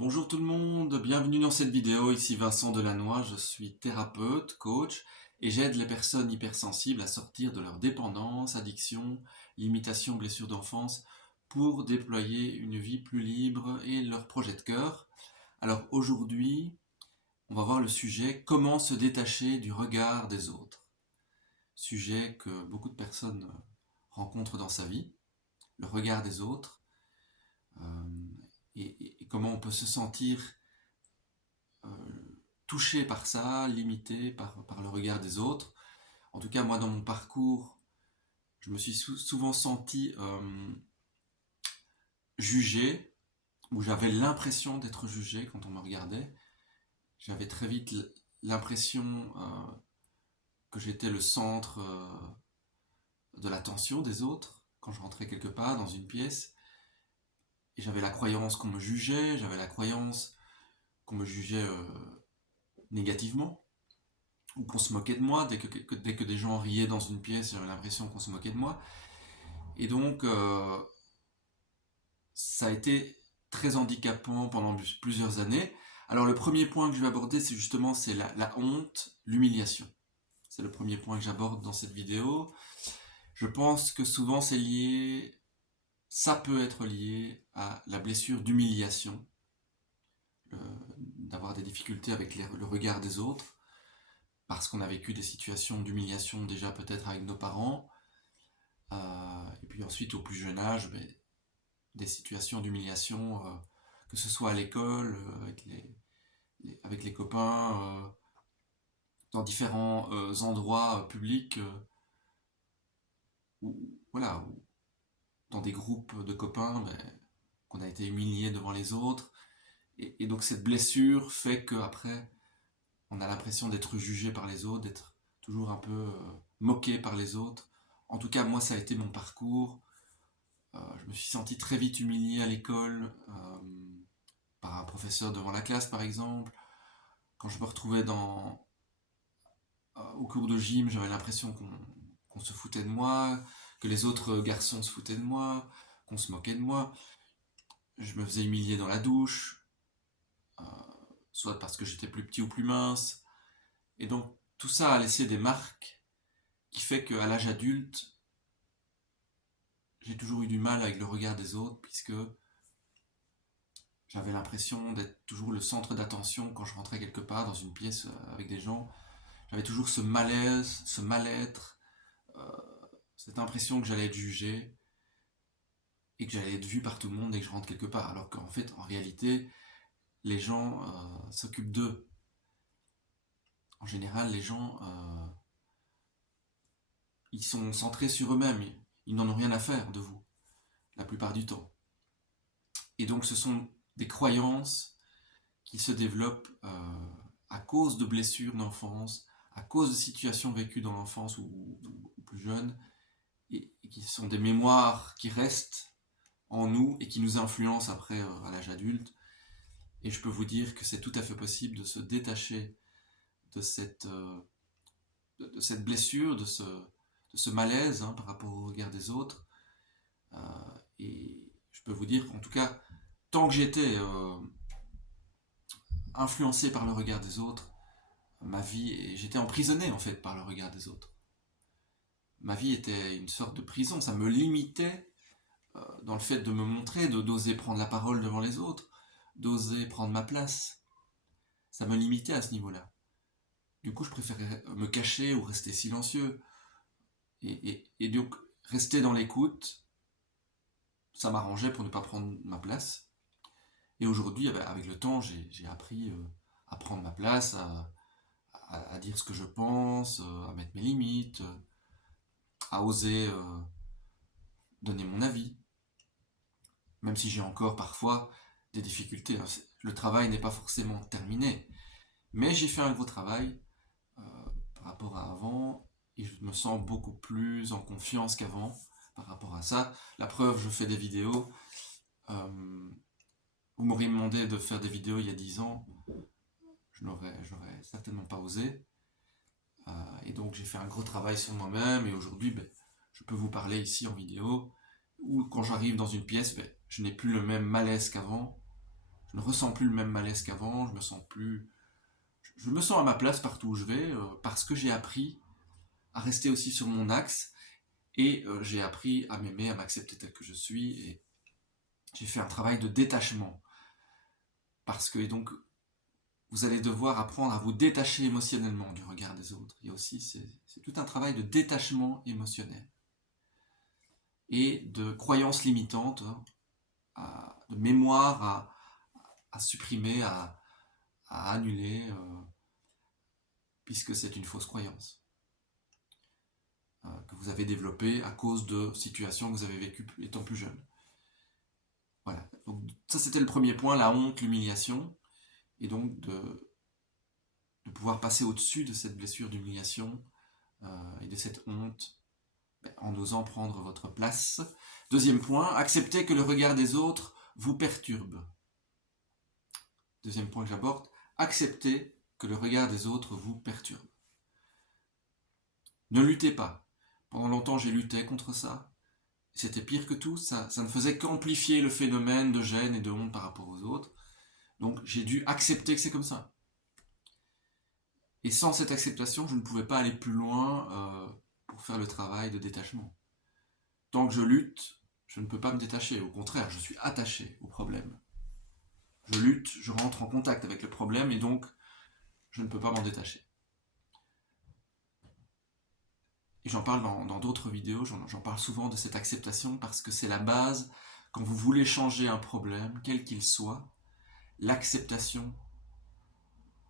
Bonjour tout le monde, bienvenue dans cette vidéo. Ici Vincent Delannoy, je suis thérapeute, coach et j'aide les personnes hypersensibles à sortir de leur dépendance, addiction, limitation, blessure d'enfance pour déployer une vie plus libre et leur projet de cœur. Alors aujourd'hui, on va voir le sujet comment se détacher du regard des autres. Sujet que beaucoup de personnes rencontrent dans sa vie, le regard des autres euh, et comment on peut se sentir euh, touché par ça, limité par le regard des autres. En tout cas, moi, dans mon parcours, je me suis souvent senti jugé, ou j'avais l'impression d'être jugé quand on me regardait. J'avais très vite l'impression que j'étais le centre de l'attention des autres quand je rentrais quelque part dans une pièce. Et j'avais la croyance qu'on me jugeait, j'avais la croyance qu'on me jugeait négativement, ou qu'on se moquait de moi. Dès que des gens riaient dans une pièce, j'avais l'impression qu'on se moquait de moi. Et donc, ça a été très handicapant pendant plusieurs années. Alors, le premier point que je vais aborder, c'est la honte, l'humiliation. C'est le premier point que j'aborde dans cette vidéo. Je pense que souvent ça peut être lié à la blessure d'humiliation, d'avoir des difficultés avec le regard des autres, parce qu'on a vécu des situations d'humiliation déjà peut-être avec nos parents, et puis ensuite au plus jeune âge, des situations d'humiliation, que ce soit à l'école, avec les copains, dans différents endroits publics, ou voilà, ou dans des groupes de copains, qu'on a été humilié devant les autres. Et donc cette blessure fait qu'après, on a l'impression d'être jugé par les autres, d'être toujours un peu moqué par les autres. En tout cas, moi, ça a été mon parcours. Je me suis senti très vite humilié à l'école, par un professeur devant la classe, par exemple. Quand je me retrouvais au cours de gym, j'avais l'impression qu'on se foutait de moi, que les autres garçons se foutaient de moi, qu'on se moquait de moi. Je me faisais humilier dans la douche, euh, soit parce que j'étais plus petit ou plus mince. Et donc, tout ça a laissé des marques qui fait qu'à l'âge adulte, j'ai toujours eu du mal avec le regard des autres, puisque j'avais l'impression d'être toujours le centre d'attention quand je rentrais quelque part dans une pièce avec des gens. J'avais toujours ce malaise, ce mal-être, euh, cette impression que j'allais être jugé et que j'allais être vu par tout le monde dès que je rentre quelque part. Alors qu'en fait, en réalité, les gens s'occupent d'eux. En général, les gens, ils sont centrés sur eux-mêmes. Ils n'en ont rien à faire de vous, la plupart du temps. Et donc, ce sont des croyances qui se développent à cause de blessures d'enfance, à cause de situations vécues dans l'enfance ou plus jeune, et qui sont des mémoires qui restent en nous et qui nous influencent après à l'âge adulte. Et je peux vous dire que c'est tout à fait possible de se détacher de cette blessure, de ce malaise par rapport au regard des autres. Et je peux vous dire qu'en tout cas, tant que j'étais influencé par le regard des autres, ma vie, et j'étais emprisonné en fait par le regard des autres. Ma vie était une sorte de prison, ça me limitait dans le fait de me montrer, d'oser prendre la parole devant les autres, d'oser prendre ma place. Ça me limitait à ce niveau-là. Du coup, je préférais me cacher ou rester silencieux. Et donc, rester dans l'écoute, ça m'arrangeait pour ne pas prendre ma place. Et aujourd'hui, avec le temps, j'ai appris à prendre ma place, à dire ce que je pense, à mettre mes limites, à oser donner mon avis. Même si j'ai encore parfois des difficultés. Le travail n'est pas forcément terminé. Mais j'ai fait un gros travail euh, par rapport à avant et je me sens beaucoup plus en confiance qu'avant par rapport à ça. La preuve, je fais des vidéos. Euh, vous m'auriez demandé de faire des vidéos il y a 10 ans, je n'aurais certainement pas osé. Et donc j'ai fait un gros travail sur moi-même et aujourd'hui, je peux vous parler ici en vidéo. Ou quand j'arrive dans une pièce, je n'ai plus le même malaise qu'avant. Je ne ressens plus le même malaise qu'avant, je me sens à ma place partout où je vais, parce que j'ai appris à rester aussi sur mon axe, et j'ai appris à m'aimer, à m'accepter tel que je suis, et j'ai fait un travail de détachement. Parce que, et donc, vous allez devoir apprendre à vous détacher émotionnellement du regard des autres. Il y a aussi, c'est tout un travail de détachement émotionnel et de croyances limitantes, de mémoire à supprimer, à annuler, puisque c'est une fausse croyance que vous avez développée à cause de situations que vous avez vécues étant plus jeune. Voilà. Donc, ça, c'était le premier point, la honte, l'humiliation, et donc de pouvoir passer au-dessus de cette blessure d'humiliation et de cette honte en osant prendre votre place. Deuxième point, acceptez que le regard des autres vous perturbe. Deuxième point que j'aborde, acceptez que le regard des autres vous perturbe. Ne luttez pas. Pendant longtemps, j'ai lutté contre ça. C'était pire que tout, ça ne faisait qu'amplifier le phénomène de gêne et de honte par rapport aux autres. Donc j'ai dû accepter que c'est comme ça. Et sans cette acceptation, je ne pouvais pas aller plus loin pour faire le travail de détachement. Tant que je lutte, je ne peux pas me détacher. Au contraire, je suis attaché au problème. Je lutte, je rentre en contact avec le problème et donc je ne peux pas m'en détacher. Et j'en parle dans d'autres vidéos, j'en parle souvent de cette acceptation parce que c'est la base. Quand vous voulez changer un problème, quel qu'il soit, l'acceptation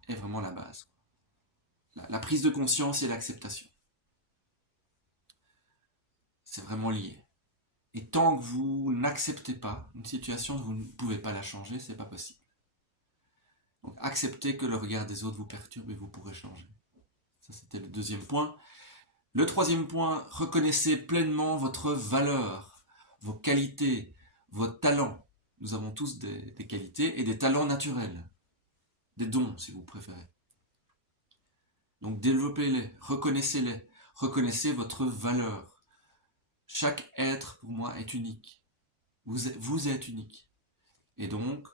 est vraiment la base. La prise de conscience et l'acceptation. C'est vraiment lié. Et tant que vous n'acceptez pas une situation, vous ne pouvez pas la changer, c'est pas possible. Donc acceptez que le regard des autres vous perturbe et vous pourrez changer. Ça, c'était le deuxième point. Le troisième point, reconnaissez pleinement votre valeur, vos qualités, vos talents. Nous avons tous des qualités et des talents naturels, des dons si vous préférez. Donc développez-les, reconnaissez-les, reconnaissez votre valeur. Chaque être pour moi est unique. Vous êtes unique. Et donc,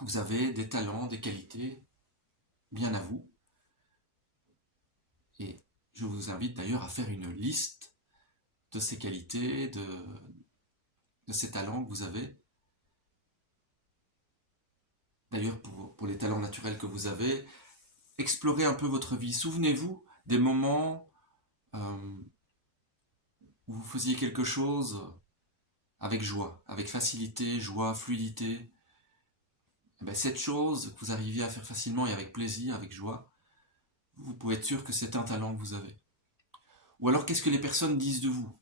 vous avez des talents, des qualités bien à vous. Et je vous invite d'ailleurs à faire une liste de ces qualités, de ces talents que vous avez. D'ailleurs, pour les talents naturels que vous avez, explorez un peu votre vie. Souvenez-vous des moments où vous faisiez quelque chose avec joie, avec facilité, joie, fluidité. Et bien, cette chose que vous arriviez à faire facilement et avec plaisir, avec joie, vous pouvez être sûr que c'est un talent que vous avez. Ou alors, qu'est-ce que les personnes disent de vous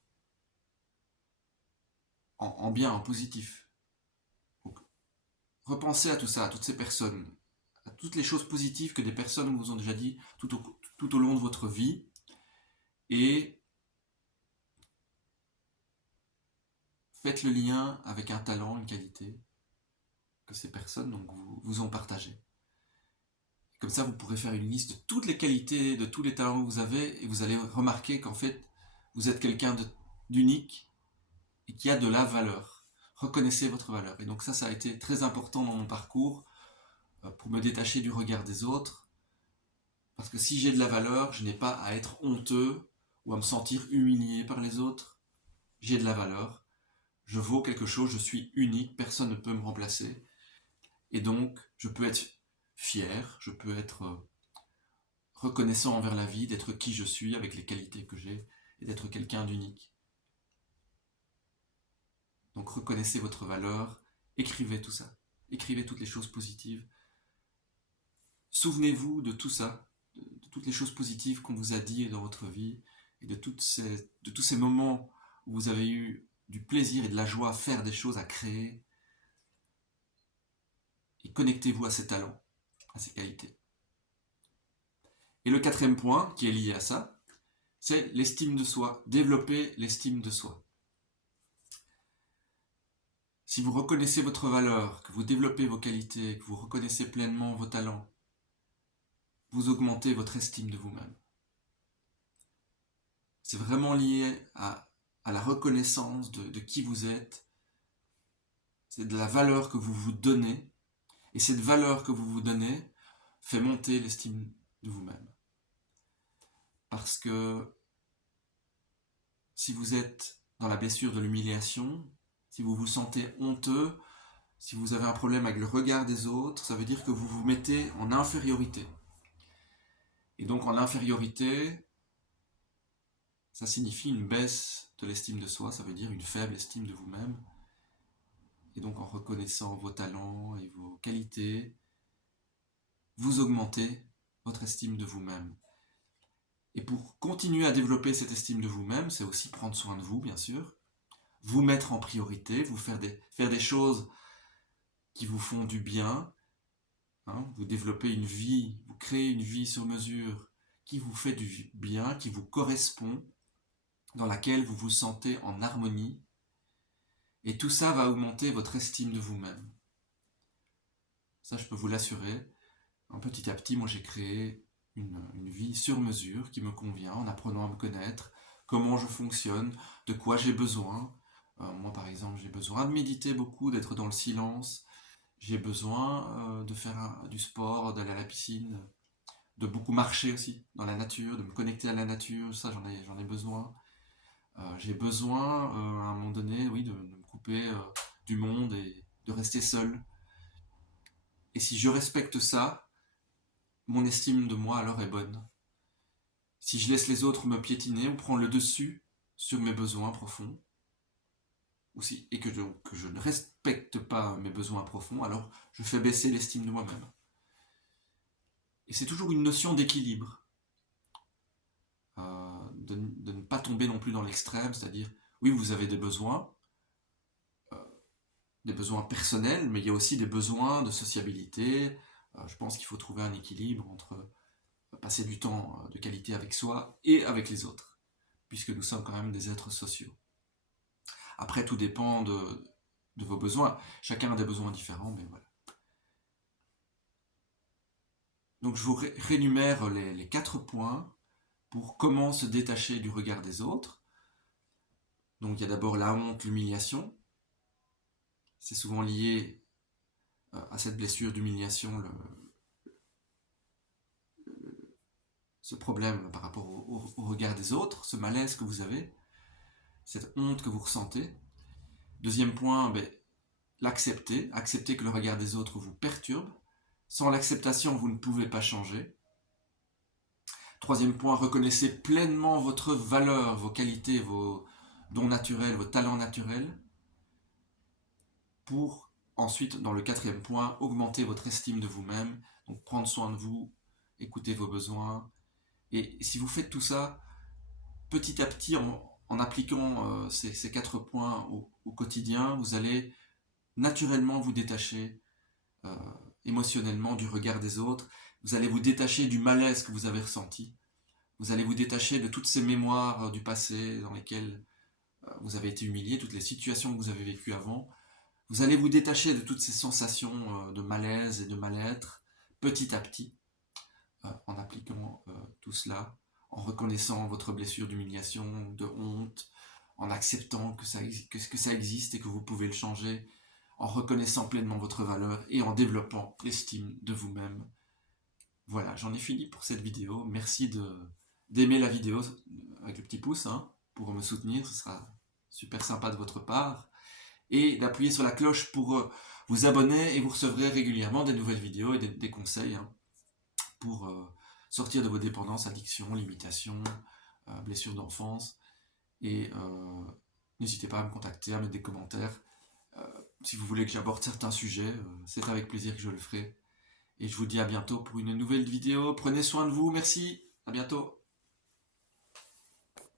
en bien, en positif. Donc, repensez à tout ça, à toutes ces personnes, à toutes les choses positives que des personnes vous ont déjà dit tout au long de votre vie, et faites le lien avec un talent, une qualité que ces personnes donc, vous ont partagé. Comme ça, vous pourrez faire une liste de toutes les qualités, de tous les talents que vous avez, et vous allez remarquer qu'en fait, vous êtes quelqu'un d'unique et qui a de la valeur. Reconnaissez votre valeur. Et donc ça a été très important dans mon parcours pour me détacher du regard des autres. Parce que si j'ai de la valeur, je n'ai pas à être honteux ou à me sentir humilié par les autres. J'ai de la valeur. Je vaux quelque chose, je suis unique, personne ne peut me remplacer. Et donc, je peux être fier, je peux être reconnaissant envers la vie, d'être qui je suis avec les qualités que j'ai et d'être quelqu'un d'unique. Donc reconnaissez votre valeur, écrivez tout ça, écrivez toutes les choses positives. Souvenez-vous de tout ça, de toutes les choses positives qu'on vous a dit dans votre vie et de tous ces moments où vous avez eu du plaisir et de la joie à faire des choses, à créer. Et connectez-vous à ces talents, à ces qualités. Et le quatrième point qui est lié à ça, c'est l'estime de soi. Développer l'estime de soi. Si vous reconnaissez votre valeur, que vous développez vos qualités, que vous reconnaissez pleinement vos talents, vous augmentez votre estime de vous-même. C'est vraiment lié à la reconnaissance de qui vous êtes. C'est de la valeur que vous vous donnez Et cette valeur que vous vous donnez fait monter l'estime de vous-même. Parce que si vous êtes dans la blessure de l'humiliation, si vous vous sentez honteux, si vous avez un problème avec le regard des autres, ça veut dire que vous vous mettez en infériorité. Et donc en infériorité, ça signifie une baisse de l'estime de soi, ça veut dire une faible estime de vous-même. Et donc en reconnaissant vos talents et vos qualités, vous augmentez votre estime de vous-même. Et pour continuer à développer cette estime de vous-même, c'est aussi prendre soin de vous, bien sûr, vous mettre en priorité, vous faire des choses qui vous font du bien, hein, vous développez une vie, vous créez une vie sur mesure qui vous fait du bien, qui vous correspond, dans laquelle vous vous sentez en harmonie, et tout ça va augmenter votre estime de vous-même. Ça, je peux vous l'assurer. Petit à petit, moi j'ai créé une vie sur mesure qui me convient, en apprenant à me connaître, comment je fonctionne, de quoi j'ai besoin. Moi par exemple, j'ai besoin de méditer beaucoup, d'être dans le silence. J'ai besoin de faire du sport, d'aller à la piscine, de beaucoup marcher aussi dans la nature, de me connecter à la nature, ça j'en ai besoin. J'ai besoin à un moment donné, oui, de me couper du monde et de rester seul. Et si je respecte ça, mon estime de moi alors est bonne. Si je laisse les autres me piétiner ou prendre le dessus sur mes besoins profonds, aussi, et que je ne respecte pas mes besoins profonds, alors je fais baisser l'estime de moi-même. Et c'est toujours une notion d'équilibre, de ne pas tomber non plus dans l'extrême, c'est-à-dire, oui, vous avez des besoins personnels, mais il y a aussi des besoins de sociabilité. Je pense qu'il faut trouver un équilibre entre passer du temps de qualité avec soi et avec les autres, puisque nous sommes quand même des êtres sociaux. Après, tout dépend de vos besoins. Chacun a des besoins différents, mais voilà. Donc je vous rénumère les 4 points pour comment se détacher du regard des autres. Donc il y a d'abord la honte, l'humiliation. C'est souvent lié à cette blessure d'humiliation, ce problème par rapport au regard des autres, ce malaise que vous avez, cette honte que vous ressentez. Deuxième point, l'accepter. Accepter que le regard des autres vous perturbe. Sans l'acceptation, vous ne pouvez pas changer. Troisième point, reconnaissez pleinement votre valeur, vos qualités, vos dons naturels, vos talents naturels. Pour ensuite, dans le quatrième point, augmenter votre estime de vous-même. Donc prendre soin de vous, écouter vos besoins. Et si vous faites tout ça, petit à petit, en appliquant ces 4 points au quotidien, vous allez naturellement vous détacher émotionnellement du regard des autres. Vous allez vous détacher du malaise que vous avez ressenti. Vous allez vous détacher de toutes ces mémoires du passé dans lesquelles vous avez été humilié, toutes les situations que vous avez vécues avant. Vous allez vous détacher de toutes ces sensations de malaise et de mal-être petit à petit, en appliquant tout cela, en reconnaissant votre blessure d'humiliation, de honte, en acceptant que ça existe et que vous pouvez le changer, en reconnaissant pleinement votre valeur et en développant l'estime de vous-même. Voilà, j'en ai fini pour cette vidéo. Merci d'aimer la vidéo avec le petit pouce pour me soutenir, ce sera super sympa de votre part. Et d'appuyer sur la cloche pour vous abonner et vous recevrez régulièrement des nouvelles vidéos et des conseils pour sortir de vos dépendances, addictions, limitations, blessures d'enfance. Et n'hésitez pas à me contacter, à mettre des commentaires. Si vous voulez que j'aborde certains sujets, c'est avec plaisir que je le ferai. Et je vous dis à bientôt pour une nouvelle vidéo. Prenez soin de vous, merci, à bientôt.